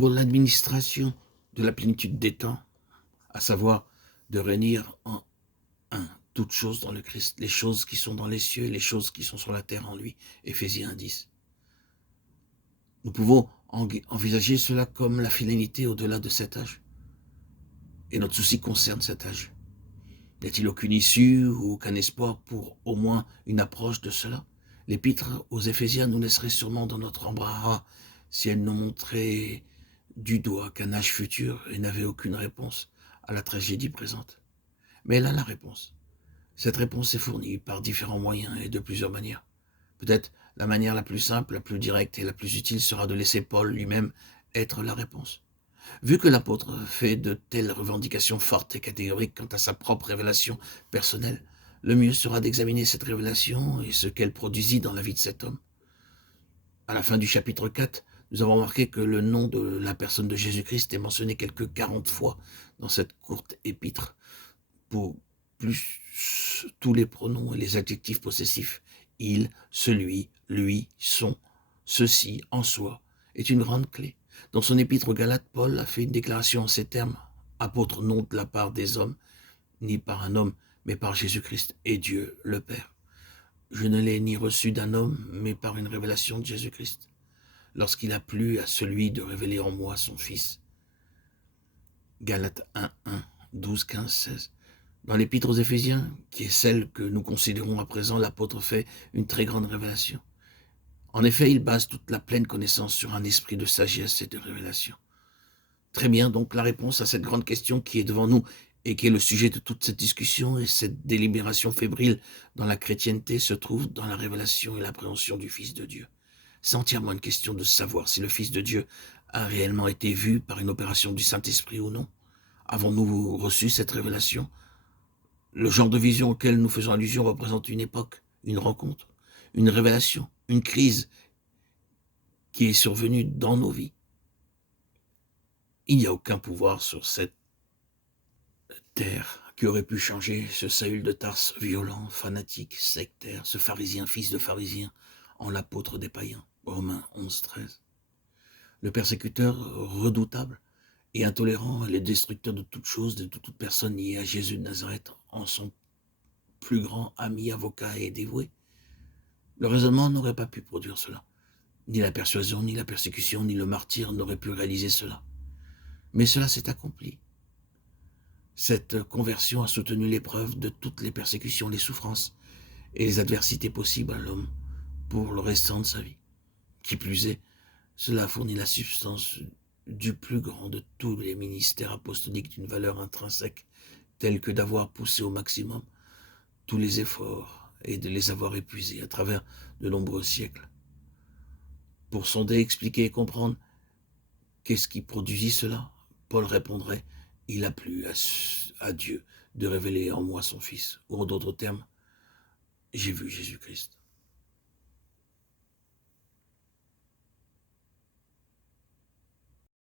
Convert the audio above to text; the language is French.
pour l'administration de la plénitude des temps, à savoir de réunir en un toutes choses dans le Christ, les choses qui sont dans les cieux et les choses qui sont sur la terre en lui. Éphésiens 1:10. Nous pouvons envisager cela comme la finalité au-delà de cet âge. Et notre souci concerne cet âge. N'y a-t-il aucune issue ou aucun espoir pour au moins une approche de cela? L'épître aux Éphésiens nous laisserait sûrement dans notre embarras si elle nous montrait du doigt qu'un âge futur et n'avait aucune réponse à la tragédie présente. Mais elle a la réponse. Cette réponse est fournie par différents moyens et de plusieurs manières. Peut-être la manière la plus simple, la plus directe et la plus utile sera de laisser Paul lui-même être la réponse. Vu que l'apôtre fait de telles revendications fortes et catégoriques quant à sa propre révélation personnelle, le mieux sera d'examiner cette révélation et ce qu'elle produisit dans la vie de cet homme. À la fin du chapitre 4, nous avons remarqué que le nom de la personne de Jésus-Christ est mentionné quelques 40 fois dans cette courte épître, pour plus tous les pronoms et les adjectifs possessifs. Il, celui, lui, son, ceci, en soi, est une grande clé. Dans son épître aux Galates, Paul a fait une déclaration en ces termes: apôtre non de la part des hommes, ni par un homme, mais par Jésus-Christ et Dieu le Père. Je ne l'ai ni reçu d'un homme, mais par une révélation de Jésus-Christ, lorsqu'il a plu à celui de révéler en moi son Fils. Galates 1:1, 12, 15, 16. Dans l'épître aux Éphésiens, qui est celle que nous considérons à présent, l'apôtre fait une très grande révélation. En effet, il base toute la pleine connaissance sur un esprit de sagesse et de révélation. Très bien, donc la réponse à cette grande question qui est devant nous et qui est le sujet de toute cette discussion et cette délibération fébrile dans la chrétienté se trouve dans la révélation et l'appréhension du Fils de Dieu. C'est entièrement une question de savoir si le Fils de Dieu a réellement été vu par une opération du Saint-Esprit ou non. Avons-nous reçu cette révélation? Le genre de vision auquel nous faisons allusion représente une époque, une rencontre, une révélation, une crise qui est survenue dans nos vies. Il n'y a aucun pouvoir sur cette terre qui aurait pu changer ce Saül de Tarse violent, fanatique, sectaire, ce pharisien, fils de pharisien, en l'apôtre des païens. Romains 11:13. Le persécuteur redoutable et intolérant, le destructeur de toutes choses, de toute personne liée à Jésus de Nazareth, en son plus grand ami, avocat et dévoué. Le raisonnement n'aurait pas pu produire cela. Ni la persuasion, ni la persécution, ni le martyre n'auraient pu réaliser cela. Mais cela s'est accompli. Cette conversion a soutenu l'épreuve de toutes les persécutions, les souffrances et les adversités possibles à l'homme pour le restant de sa vie. Qui plus est, cela fournit la substance du plus grand de tous les ministères apostoliques d'une valeur intrinsèque, telle que d'avoir poussé au maximum tous les efforts et de les avoir épuisés à travers de nombreux siècles. Pour sonder, expliquer et comprendre qu'est-ce qui produisit cela, Paul répondrait: il a plu à Dieu de révéler en moi son Fils. Ou en d'autres termes, j'ai vu Jésus-Christ.